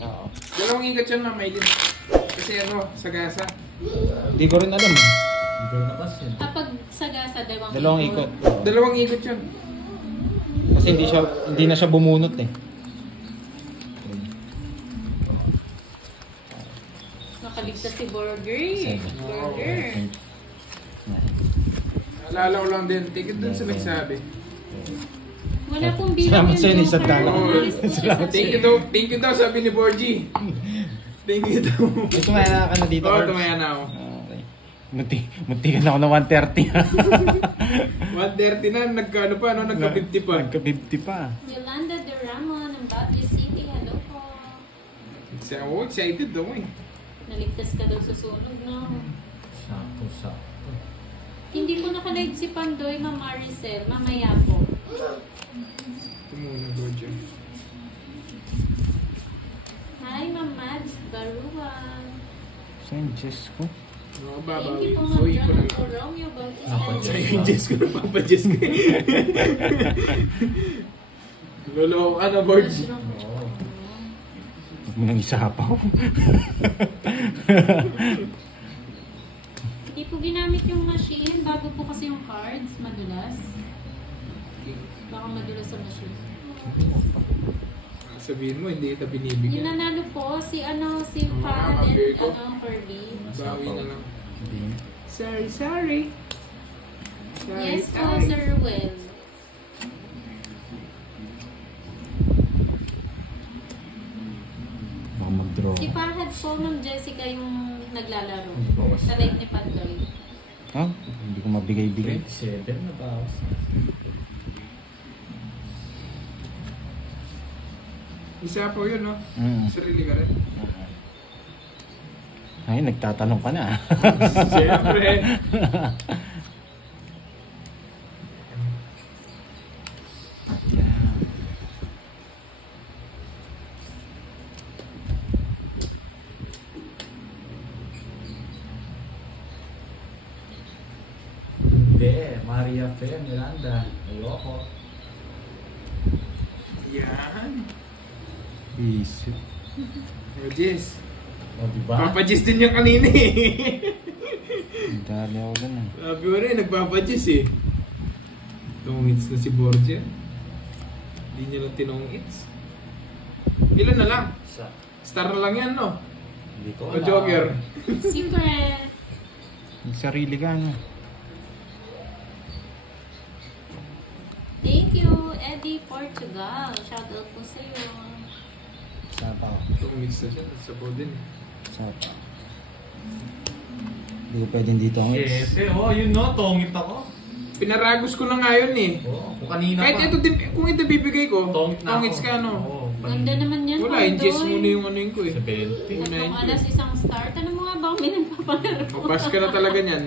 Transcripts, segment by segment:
Oo. Dalawang ikot yun, Ma'am Aileen. Kasi ano, sagasa. Hindi ko rin alam. Hindi ko napasin. Kapag sagasa, Dalawang ikot. Dalawang ikot yun. Kasi hindi na siya bumunot eh. Nakaligtas si Burger. Burger. Naalala ko lang din. Tigit dun sa nagsabi. Wala pong bilang Salamat sa'yo, yung isang Joker. dalawa. Umalis po siya sa Thank you daw, sabi ni Borgie. Thank you daw. May tumaya ka na dito. Oo, Cards? tumaya na ako. Okay. Munti ka na ako na 130 ha. 130 na, nagka-ano pa, no? Nagka-50 pa. Nagka-50 pa. Yolanda de Ramon ng Baguio City. Hello po. Excited daw eh. Naligtas ka daw sa sunog, no? Sakto. Hindi po nakalive si Pandoy, Ma'am Maricel. Mamaya po. Ito muna, Borgie. Hi, Ma'am Mads Baruan. San Jessico. No, Thank babawi. you po, So, Ma'am iko na John lang. Romeo Bautista. Sa yung Jess ko, napapa-Jess ko. Lolo, ano, Borgie? Oo. Huwag mo nang isapaw. Hindi po ginamit yung machine. Bago po kasi yung cards. Madulas. Baka madulas sa machine. Sabihin mo, hindi kita Yung binibigyan. nanalo po, si Fahad Virgo. and Kirby. Bawi na lang. Hindi. Sorry. Yes po, Sir Ruel. Baka mag-draw. Si Fahad po, Ma'am Jessica, yung naglalaro. Bawas Sa live ni Pandoy. Ha? Hindi ko mabigay-bigay. 27 na bawas. Isa po yun, no? Mm. Sarili ka rin. Ay, nagtatanong ka na. Siyempre. Hindi. Maria Fe, Miranda. Ayoko. Yan. Isip. Oh, Jess. O, diba? Papa-Jess din yung kanina eh. Ang dali ako dun ah. Sabi ko rin, nagpapa-Jess eh. Tungits na si Borgia. Hindi niya lang tinungits. Ilan na lang? Sa... Star na lang yan, no? Hindi ko O Joker. Si Fred. Sarili ka ano. Thank you, Eddie Portugal. Shoutout po sa'yo. Sapa ako. Tungits na siya. Sabaw din eh. Sapa. Hindi ko pwedeng dito ang Siyempre, yun no, tongit ako. Pinaragos ko na nga yun eh. Oo, kung kanina Kahit pa. ito, kung ito bibigay ko, Tongit na tungits ako. ka, no? Oo, Ganda naman yan, Wala, yung Jess muna yung ano yun ko eh. 70. Tatlong alas, isang star. Tanong mo nga ba kung may nagpapalaro? Mapas ka na talaga niyan.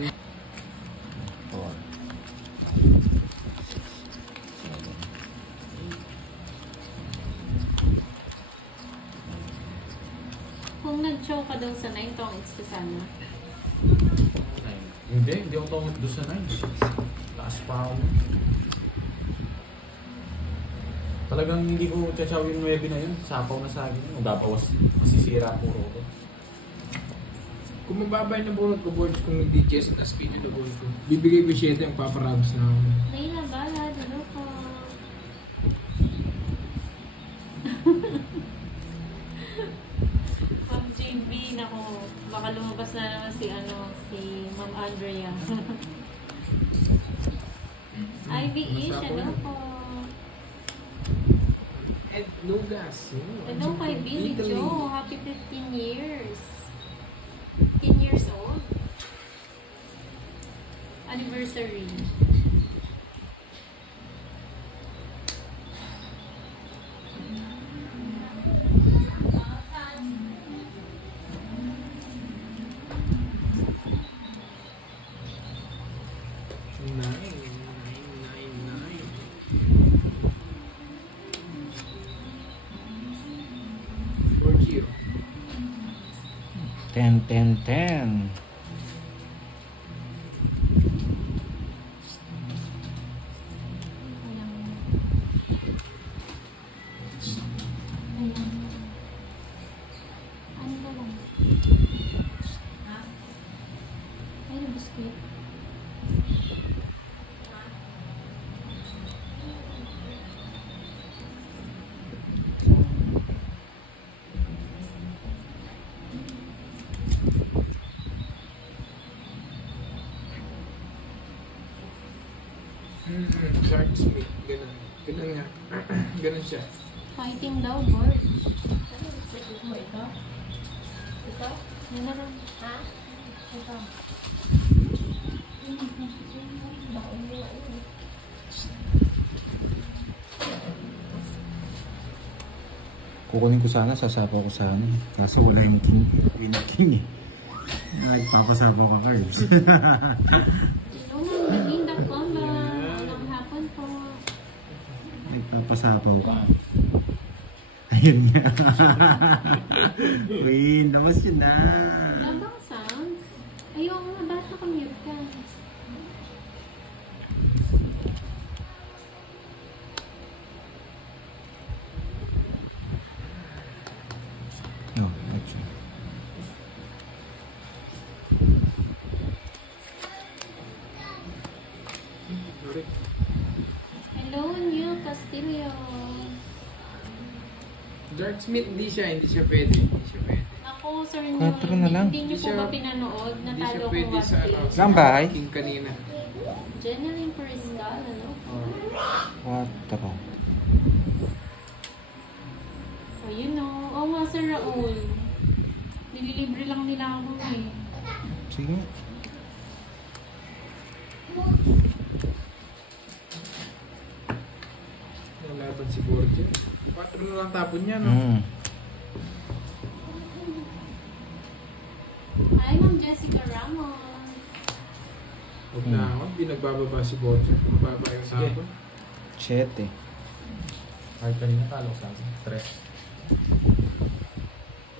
Kung nag-show ka daw sa 9, tongits ka sana. Hindi ako tongit doon sa 9. Taas pa ako. Talagang hindi ko tsachaw yung 9 na yun. Sapaw na sa akin. Mababawas. Masisira puro ko. Kung mababa yung nabunod ko boards kung hindi chess na speed yung nabunod ko, bibigay ko 7 ang paparagos na ako. Layla Bala, hello po. Ma'am JB, nako, baka lumabas na naman si Ma'am Andrea. Ivy Ish, hello po. Ed Lugas. Hello kay Billy Joe, happy 15 years. 15 years old. Anniversary. Borgio. 10, 10, 10. Ganun nga. Ganun siya. Fighting daw, board. Ito? Ito? Yan na lang. Ha? Ito. Kukunin ko sana, sasapaw ko sana. Kaso wala yung king. King eh. Nagpapasapaw ka cards. Hello, Ma'am Linda Comba. Walang hapon po. Nagpapasapaw ka. Ayun nga. Uy, labas yun na. Labang sounds? Ayaw nga, bakit nakamute ka? No, actually. Sorry. Hello, Neil Castillo. Dark Smith, hindi siya pwede. Hindi siya pwede. Ako, Sir Neil, Quattro na lang. hindi niyo po Hindi ba siya- pinanood? Hindi Natalo siya ko pwede sa ano. Watkins. Gambay? King kanina. Jeneline Periscal, ano po? Quattro. So, yun o. Oo nga, Sir Raul. Nililibre lang nila ako eh. Sige. Nalaban si Borgia. 4 na lang tapon niya, no? Hi, Ma'am Jessica Ramos. Huwag na ako. Hindi nagbababa si Borgia. Mababa yung Sige. tapon. 7. Kahit kanina talo sa akin. 3.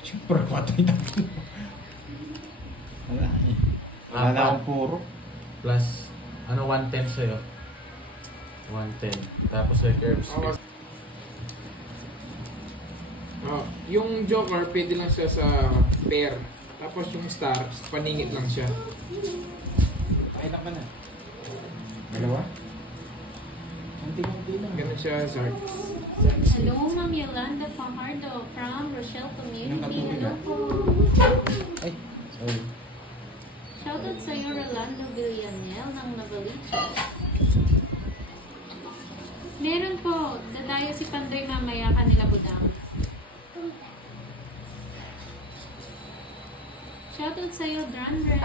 Siyempre, 4 yung tapos. Wala eh. Wala na akong puro. Plus, 110 sa'yo. 110. Tapos sa curves. Yung Joker, pwede lang siya sa pair. Tapos yung star, paningit lang siya. Ay, na na. Dalawa? Kunti-kunti lang. Ganun siya sa Hello, Ma'am Yolanda Fajardo from Rochelle Community. Nakatulog Hello ah. po. Ay, sorry. Shoutout sa iyo, Rolando Villanel ng Navaliches. Meron po. Dadayo si Pandoy mamaya kanila budang. Shoutout sa iyo, Drandre.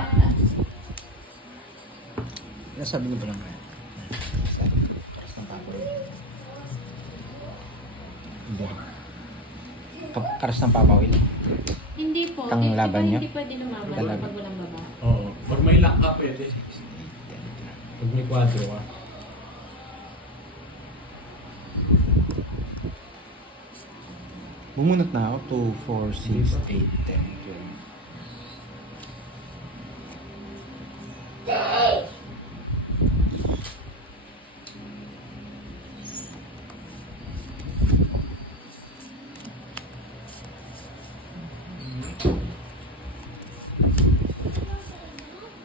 Nasabi niyo ba lang kaya? Karas ng papaw. Hindi. Karas ng papaw. Hindi po. Kang Di- laban di ba niyo? Hindi pwede lumaban Talaga. pag walang baba. Oo. Pag may lock ka pwede. Pag may quadro ka. Bumunot na ako. 2, 4, 6, 8, 10, 12.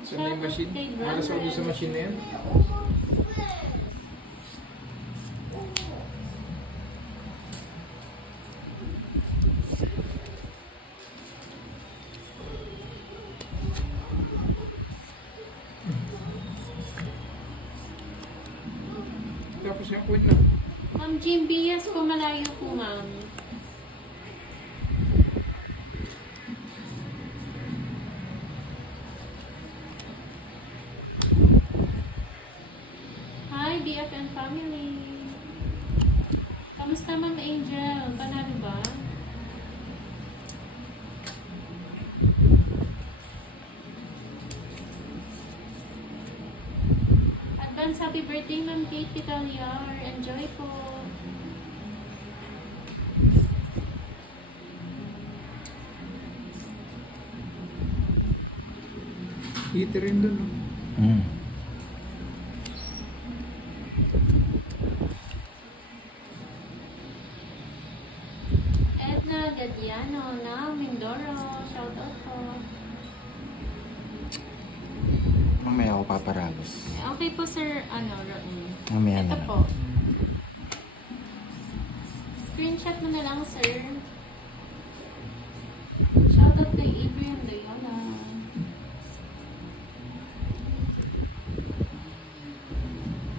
Saan na yung machine? Malas ako doon sa machine na yan. Tapos yung queen na. Ma'am Jim Bias po, malayo po, ma'am. Hi, BFN family. Kamusta, Ma'am Angel? Panalo ba? Advance happy birthday, Ma'am Kate Vitaliar. Enjoy po. Heater rin doon. No? Edna Gadiano na Mindoro. Shout out po. Mamaya ako paparagos. Okay po, sir. Raul. Mamaya Ito na lang. po. Screenshot mo na lang, sir. Shoutout kay Adrian Dayola.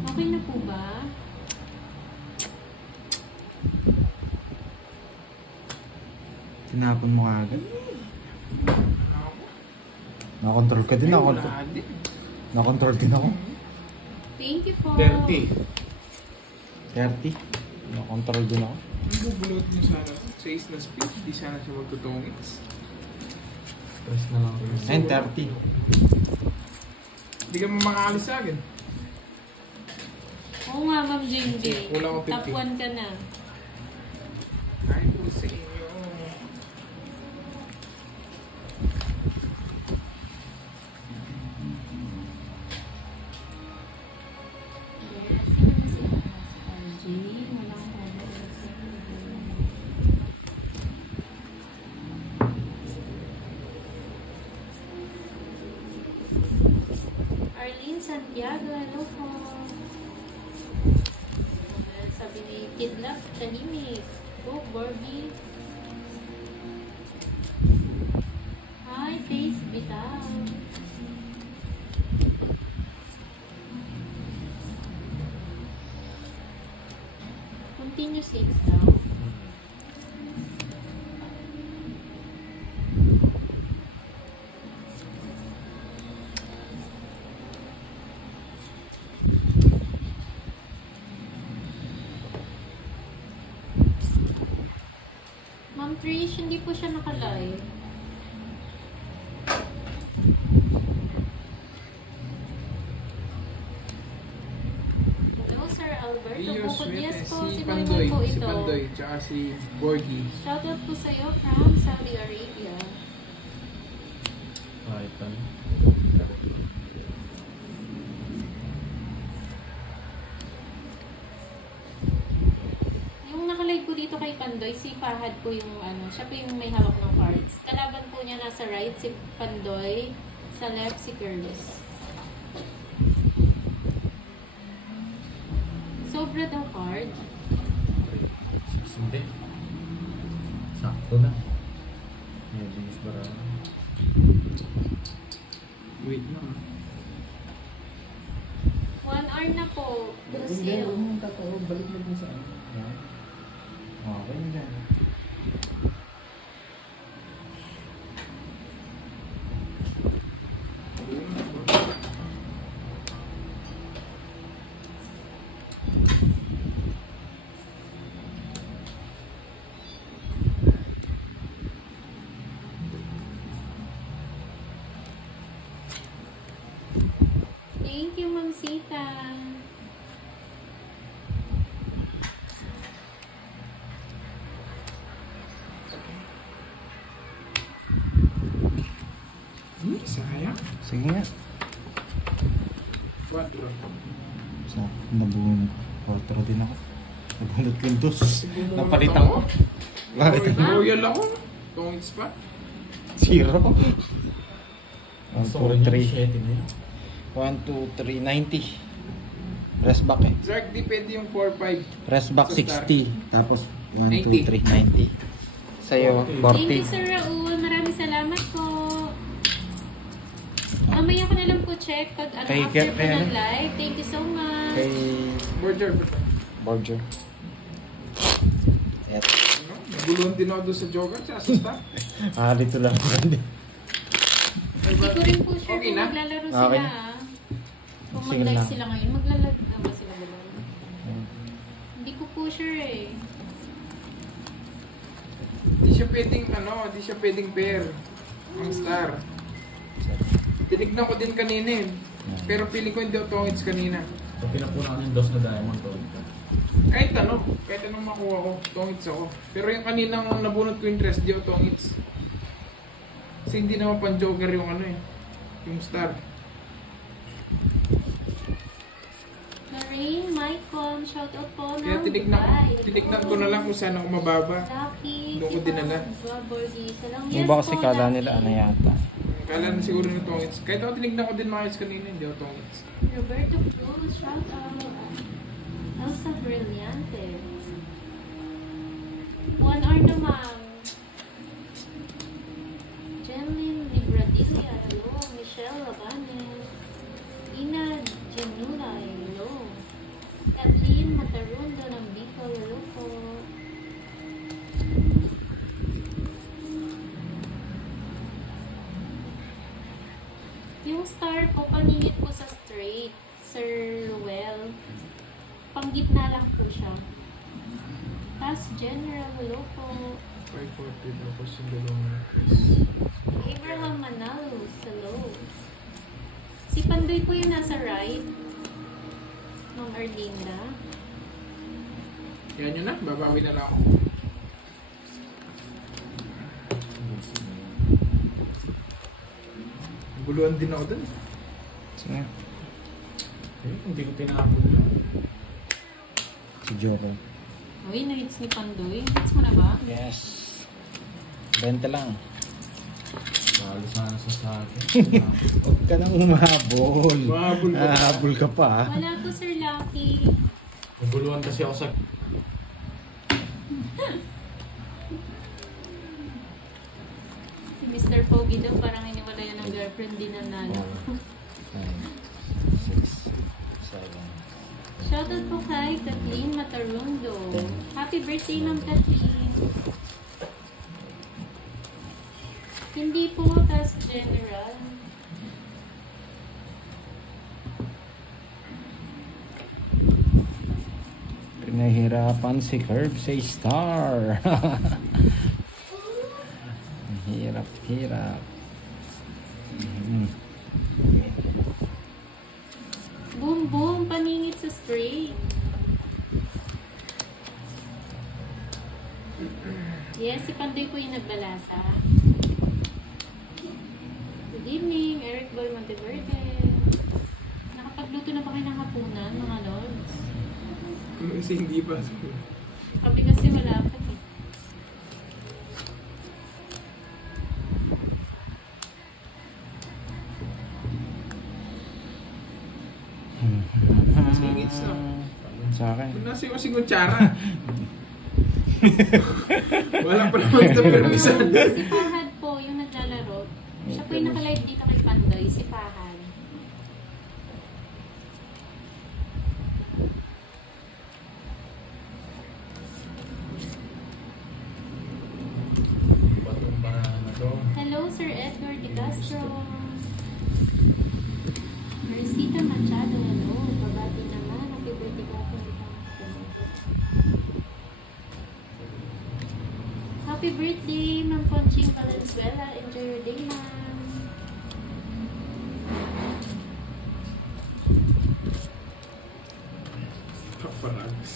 Okay na po ba? Tinapon mo agad. Nakontrol ka din ako. Wala din. Nakontrol din ako. Thank you po. 30. 30. Nakontrol din ako. Ang bubulot nyo sana sa is na speed. Di sana siya magtutungits. Press na lang. 9:30. Hindi ka makakalis sa akin. Oo nga, Ma'am Jinji. Wala akong Top 50. 1 ka na. Ay, po sa inyo. Arlene Santiago, hello po. Sabi ni Kidlap, Tanimik. Oh, Barbie. Hi, Face Bitaw. Continue 6 daw. Ma'am Trish, hindi po siya nakalive. Hello, Sir Alberto. Rio Bukod yes Suete, po, si si Pandoy. Boy po Si ito. Pandoy, tsaka si Borgie. Shoutout po sa'yo from Saudi Arabia. Kahit ano. Yung nakalive po dito kay Pandoy, si Fahad po yung ano, siya po yung may hawak ng cards. Kalaban po niya nasa right, si Pandoy, sa left, si Curlis. Sobra daw card. Hindi. Sakto na. May bilis bara. Wait na. 1 hour na po. Brazil. Balik mo din sa ano. Okay na. Thank you, Ma'am Sita. Sayang. Sige nga. 4. Sa nabuhin ko. 4 din ako. Nabunod ko yung dos. Napalitan ko. Bakit? Royal ako. Tungits pa. 0. 1, So, 2, 3. 7 na yun. 1, 2, 3, 90. Rest back eh. Zark, di pwede yung 4-5. Rest back Sa star. 60. Tapos 1, 90. 2, 3, 90. Sa'yo, Thank you, 40. Sir Raul. Maraming salamat po. Mamaya ko na lang po check pag ano, Kay- after po kay ano? ng live. Thank you so much. Kay Borger. Borger. At, Ano? Naguluhan din ako doon sa Joker. Sa Asusta. dito lang. Hindi ko rin po sure Okay kung na? maglalaro Okay sila. na. Kung Sige mag-live lang. sila ngayon, maglalaro na ba sila ba? Hindi ko po sure eh. Di siya pwedeng di siya pwedeng pair. Ang star. Tinignan ko din kanina eh. Pero feeling ko hindi ako tungits kanina. So, pinapunan ko yung dos na diamond to. Kahit anong makuha ko, tungits ako. Pero yung kaninang nabunot ko interest, di ako tungits. Kasi hindi naman pan Joker yung yung star. Lorraine, Michael, shoutout po Kaya ng tinignan ko na lang kung saan ako mababa. Lucky, Doon ko dinala. Yung ba kasi kala nila ano yata. Kala na siguro ng tungits. Kahit ako tinignan ko din mga kanina, hindi ako tungits. Roberto Cruz, shoutout. Elsa Brillante. 1 hour na, ma'am. Jenlyn Libradilla, hello. Michelle Labanes. Ina Genulay, hello. Kathleen Matarundo ng Bicol, hello po. Yung star po, paningit po sa straight. Sir Ruel. Panggitna lang po siya. Tapos general, hello po. 540 tapos yung dalawang Abraham Manalos, hello. Si Pandoy po yung nasa right. Ma'am Arlinda. Yan yun na, babawi na lang ako. Buluan din ako dun. Sige. Hindi ko tinapon lang. Si Joko. Uy, na-hits ni Pandoy. Hits mo na ba? Yes. 20 lang. Balo sana sa akin. Huwag ka nang umahabol. Umahabol ka pa. Hahabol ka pa. Wala po, Sir Lucky. Naguluhan kasi ako sa... Si Mr. Pogi daw, parang iniwala yan ng girlfriend din nanalo. 6, 7. Shoutout po kay Kathleen Matarundo. Happy birthday, Ma'am Kathleen. Hindi po, tas general. Pinahirapan si Curb sa star. Hirap. Boom, boom, paningit sa straight. Yes, si Pandoy po yung nagbalasa. Good evening, Eric Boy Monteverde. Nakapagluto na ba kayo ng hapunan, mga lods? Kasi hindi pa. Kami kasi malapit eh. Singits na. Sa akin. Nasa yung kasing kutsara. Wala pa naman ito permisan. Si Fahad po, yung naglalaro. Siya po yung nakalive dito kay Pandoy, si Fahad. Batong barahan na to. Hello, Sir Edgar De Castro. Maricita Machado, hello. Babati naman. Happy birthday ka po. Happy birthday, Ma'am Conching Valenzuela. Enjoy your day, ma'am. Kaparags.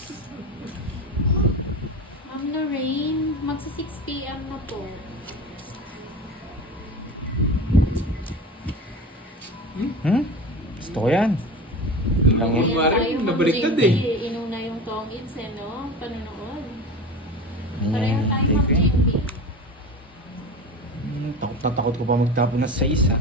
Ma'am Lorraine, magsa 6 p.m. na po. Gusto ko yan. Ang Ayan kunwari, tayo, Ma'am nabaliktad JP. eh. Inuna yung tong its, eh, no? Panonood. Ayan, Pareho tayo, Ma'am okay. JP. Takot na takot ko pa magtapon na sa isa.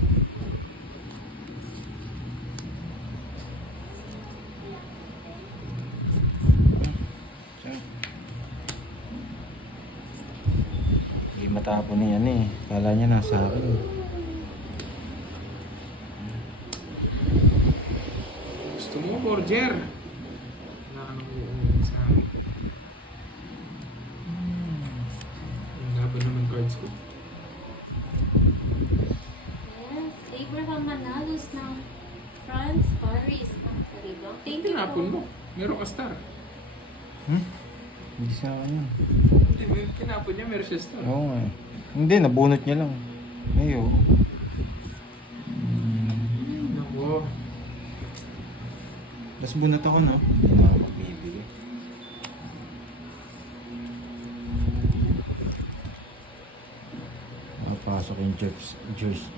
Hindi matapon niya eh. Kala niya nasa akin. Gusto mo, Borger? Wala ka nang uuwi sa akin. Yung laban naman cards ko. Yes, Abraham Manalos ng France, Paris. Thank you Tinapon po. mo. Meron ka star. Hindi sa akin yun. Hindi, may kinapon niya, meron siya star. Oo nga. Hindi, nabunot niya lang. Ayo. Nako. Tapos bunot ako, no? Hindi na ako magbibigay. Nakapasok yung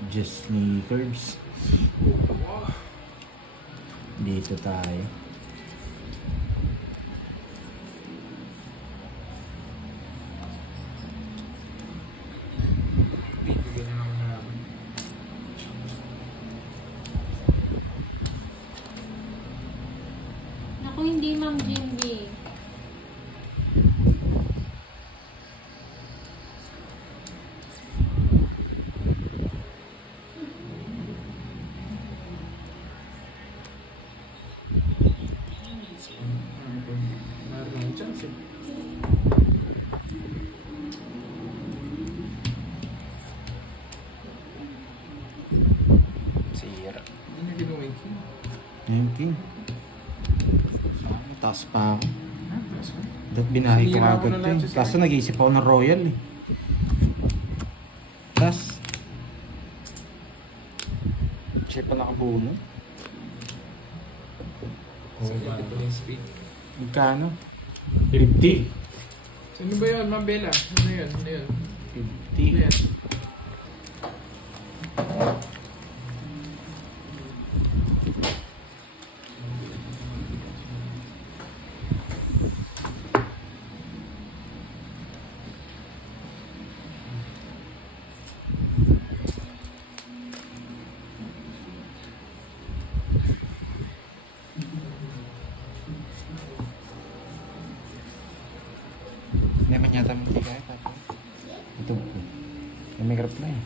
Jess ni Curbs. Dito tayo. Bibigyan niya lang ng laban. Naku, hindi, Ma'am Jimby. Meron ng chance eh. Sira. Hindi na ginawa yung king. Ayun, king. Taas pa ako. Ah, taas mo. Dat binahi ko Sinira ko agad na to lahat eh. sa Kaso side. nag-iisip ako ng royal eh. Tas. Siya pa nakabuo mo. So, ito yung speed. Magkano? 50. Sino ba yun, Mabela? Ano yun? Ano yun? 50. Ano yan? Hindi man yata mo hindi kaya tapo. Ito po. May grab na eh.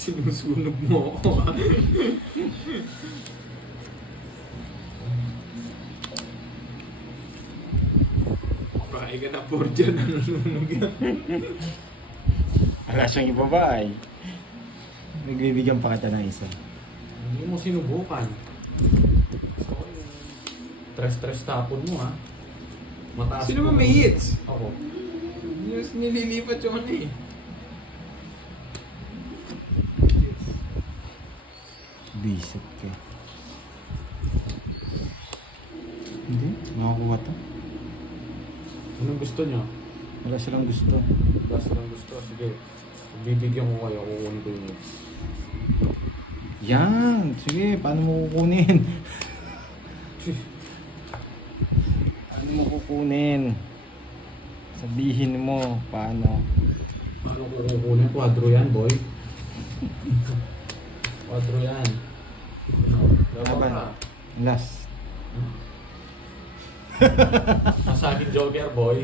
Sinusunog mo ako. Bahay ka na po dyan. Nanununog yan. Wala siyang ibaba eh. Nagbibigyan pa kita ng isa. Hindi mo sinubukan. Tres-tres tapon mo ha. Mataas Sino ba po. may hits? Ako. Yes, nililipat yung ano eh. Bisit ka. Hindi, makakuha to. Anong gusto niyo? Wala silang gusto. Basta lang gusto. Sige. Bibigyan ko kayo. Kukunin ko yung hits. Yan! Sige, paano mo kukunin? Paano mo kukunin? Sabihin mo, paano? Paano ko kukunin? Quadro yan, boy. Quadro yan. Laban. Last. Sa akin joker, boy.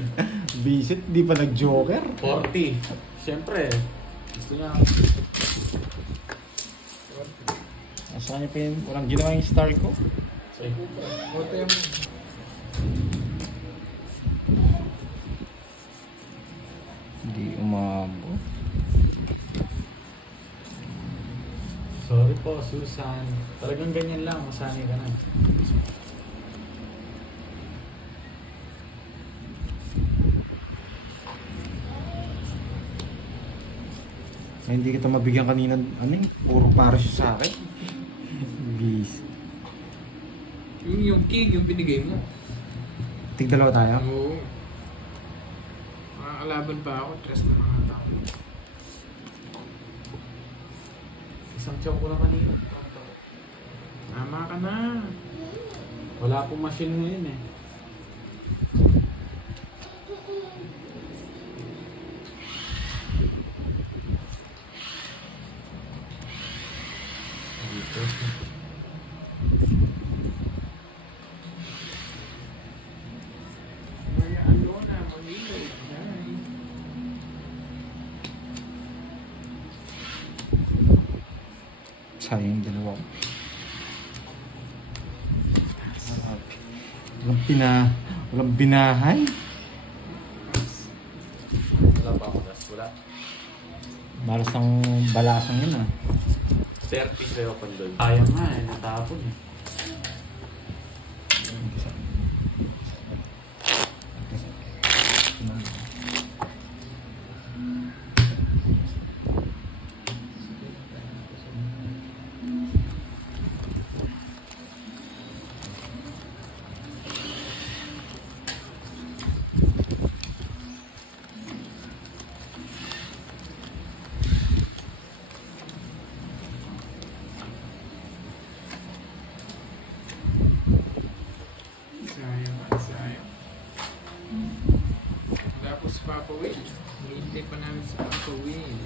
Bisit, di pa nag-joker. 40. Siyempre. Gusto niya. Nasa kanya pa yun, walang ginawa yung star ko. Say. Kote yung... Hindi umabot. Sorry po, Susan. Talagang ganyan lang. Masanay ka na. Ay, hindi kita mabigyan kanina, ano eh, puro pares sa akin. Bis. Yung king, yung binigay mo. Tigdalawa tayo? Oo. Makakalaban pa ako, tres na mga tao. Isang chow ko naman yun. Tama ka na. Wala akong machine ngayon eh. Dito. Maya ano na, mag-ilay. Sayang dalawa. Walang binahay. Wala ba ako gas? Wala. Malas ng balasang yun ah. 30 sa'yo pa doon. Sayang nga eh. Natapon eh. Sayang. Tapos Papa Will. Hihintay pa namin si Papa Will.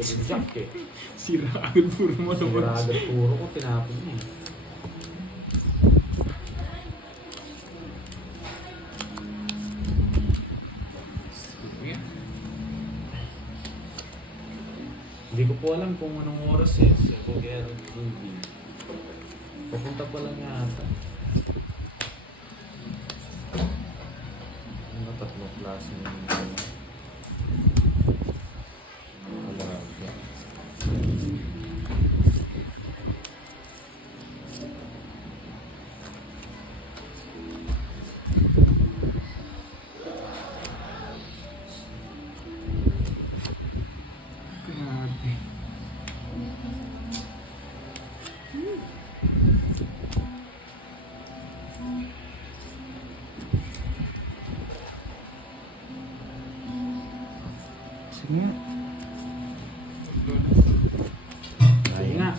Yung jack eh. Sira agad puro mo sa Sigura box. agad puro ko, tinapon niya eh. Hindi ko po alam kung anong oras eh. Sa Bugger TV. Papunta pa lang yata. Ano, tatlong klase ng alaga. Grabe. Sige nga. Sige nga.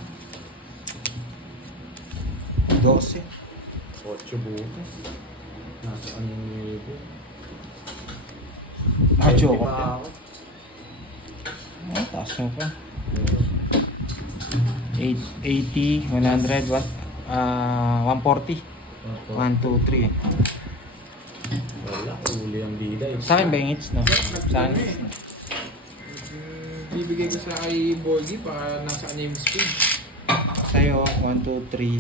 12. 8 bukas. Nasaan yung libo? Joke pa ka. ako. Oh, taas mo pa. 80, 100, 140. 1, 2, 3. Wala, uli ang bida eh. Sa akin ba yung hits, no? Sa akin. Bibigay ko sa kay Borgie para nasaan niya yung speed. Sa'yo, 1, 2, 3.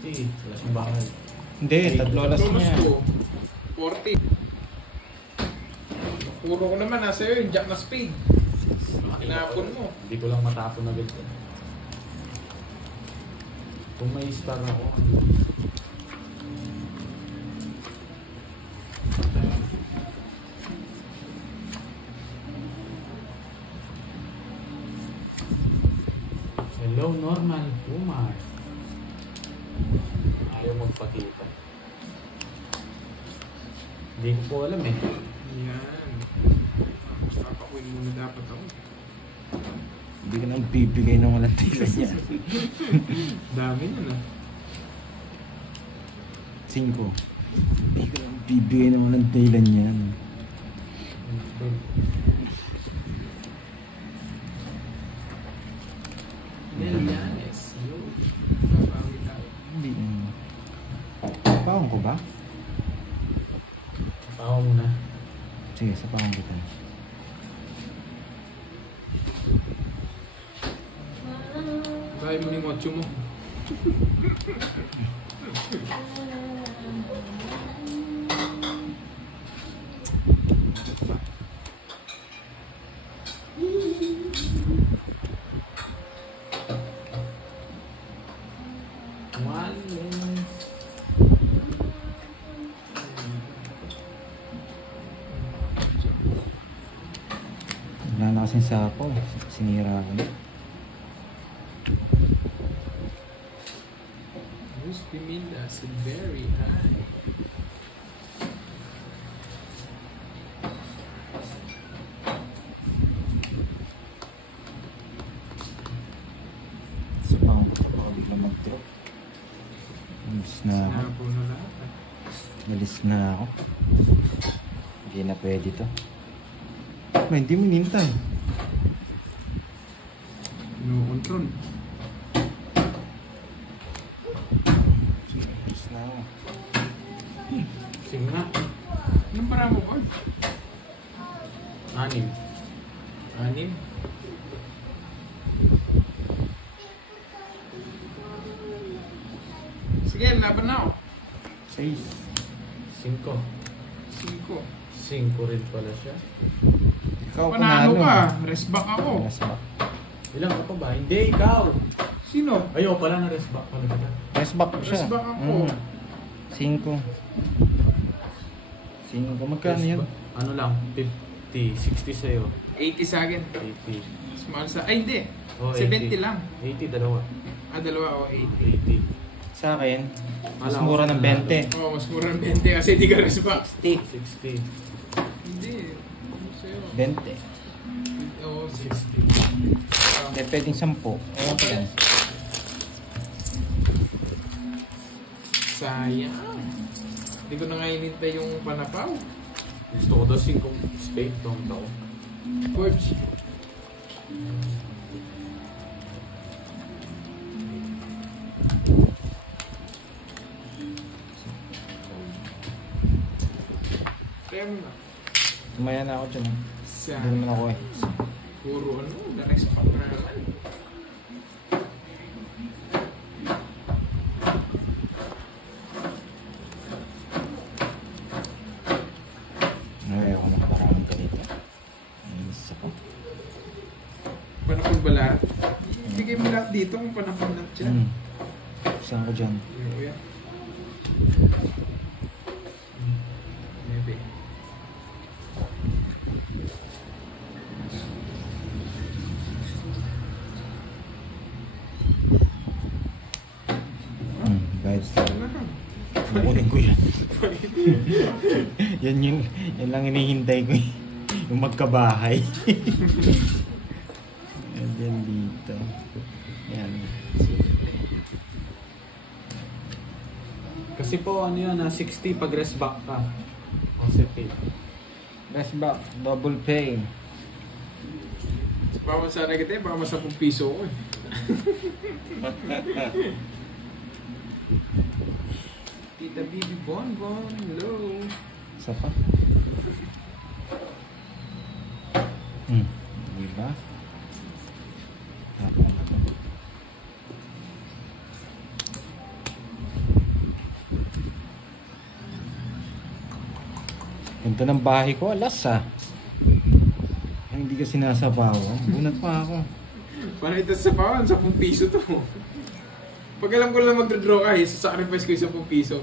60. Wala siyang bakal. Hindi, tatlo alas Thomas niya. ko, 40. Puro ko naman nasa iyo yung jack na speed. Tinapon mo. Hindi ko lang matapon agad. Kung may star ako, hello, normal Umar. Ayaw magpakita. Hindi ko po alam eh. Yan. Papakuin muna dapat ako. Hindi ka nang bibigay ng walang tila niya. Dami na na. 5. Hindi ka nang bibigay ng walang tila niya. Nelianes. Yun. Babawi tayo. Hindi. Pahong ko ba? Pao muna. Sige, sa pahong kita. Try mo ni Mocho mo. Wala na kasing sapo. Sinira ko na. Who's Piminda? Very high. Sa pahong ko pa ako bigla mag-drop. Alis na ako. Sinapo na lahat. Alis na ako. Hindi na pwede to. Hindi mo nintay. No-control. Alis na ako. Sige nga. Anong para mo ba? 6. 6. Sige, laban na ako. 6. 5. 5. 5 rin pala siya. Ikaw Panalo panalo. ka. Rest back ako. Alas ba? Ilang ka pa ba? Hindi, ikaw! Sino? Ayaw pala na rest back pala kita. Rest back siya. Rest back ako. 5. 5. Magkano yun? Ano lang, 50, 60 sa'yo. 80 sa akin. 80. Small sa... Ay, hindi. Oh, 70 lang. 80, dalawa. Dalawa ako. 80. 80. Sa akin, mas Alam mura ko, ng panalo. 20. Oo, mas mura ng 20 kasi di ka rest back. 60. Hindi. Ano sa'yo? 20. Oo, 60. Hindi, pwedeng 10. Ewan ko lang. Sayang. Hindi ko na nga inintay yung panapaw. Gusto ko daw 5 spade tong tao. Coach. Kaya mo na. Tumaya na ako dyan. Sa... Hindi naman ako eh. Puro ano, the next factor na naman. Ay, ako magparamang ganito. Ay, isa pa. Panakon ba lahat? Bigay mo lahat dito kung panakon lahat dyan. Saan ko dyan? Kuya. Maybe. Guys, Ano lang? kukunin ko yan. Yan lang hinihintay ko eh. Yung magkabahay. Yan dito. Yan. Kasi po ano yun, 60 pag rest back ka. Positive. Best back, double pay. Baka sana kita eh, baka mas 10 piso ko eh. Tita Bibi Bonbon, hello. Isa pa. Diba? Tapos na to. Ganda ng bahay ko, alas ah. Ay, hindi ka sinasabawan. Bunat pa ako. Parang ito sa pawan, 10 piso to. Pag alam ko lang magdraw ka, sasacrifice ko yung 10 piso.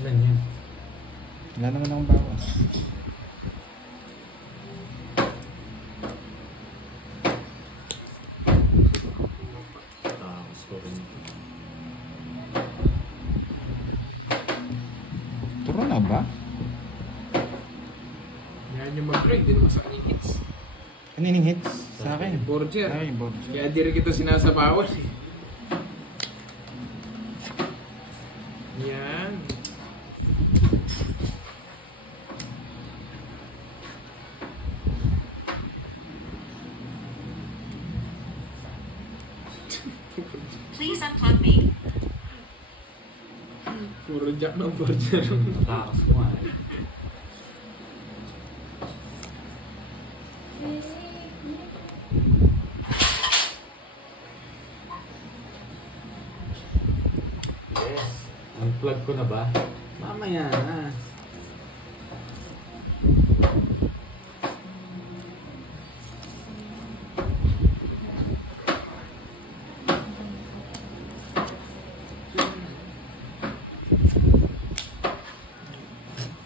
Ilan yan? Wala naman akong bawas. Tapos ko rin. Turo na ba? Yan yung mag-draw, hindi naman sa aking hits. Kaninong hits? Sa akin. Borger. Ay, Borger. Kaya di rin kita sinasabawan eh. Yan. Please unclog me. Puro jack ng Borger. Takas ko nga eh. Yes. Unplug ko na ba? Mamaya na.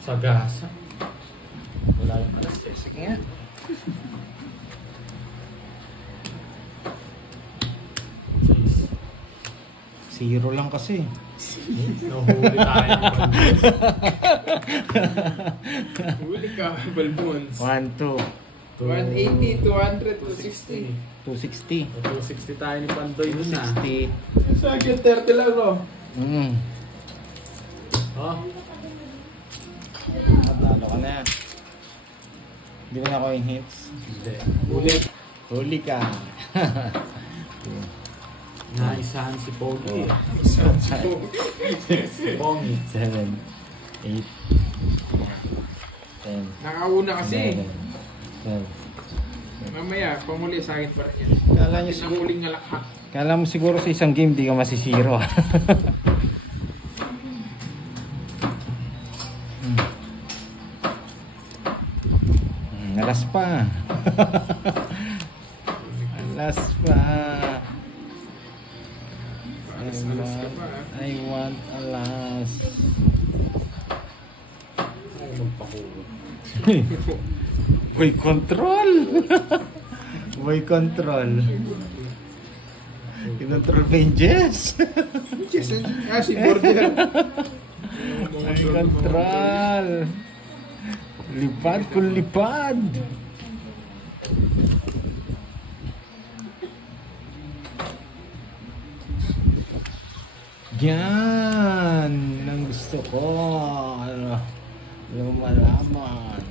Sagasa. Wala yung alas eh. Sige nga. Zero lang kasi. Nahuhuli tayo. Huli ka, Balbons. 1, 2, 180, 200, 260. 260. 260 tayo ni Pandoy dun ah. 260. Sa akin, 30 lang oh. Oh, Matalo ka na. Hindi mo na ako yung hits. hindi. Ulit. Huli ka. Naisahan si Pogi eh. Pogi. 7, 8, 10, Nakauna kasi. 12. Mamaya, pamuli sa akin pa rin yan. Kala niyo Yung siguro, huling ngalakha. kala mo siguro sa isang game di ka masisiro. Alas pa. Alas pa. Alas ka pa ha. I want alas. Ay, magpakulo. Boy control. Boy control. Kinontrol ba yung Jess? Yes, si Borger. Boy control. Lipad kung lipad. Yan ang gusto ko. Ano, lumalaman.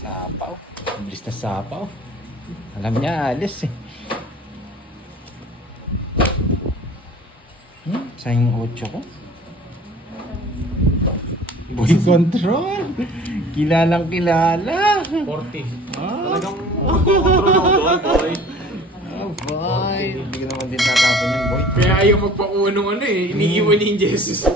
Sapaw. Bilis na sapaw. Alam niya alis eh. Sayang 8 ko. Boy control. Kilalang kilala. 40. Talagang magkocontrol ako doon, boy. Oh boy. Hindi ko naman din tatapon yun boy. Kaya ayaw magpakuha nung ano eh. Iniiwan ni Jesus.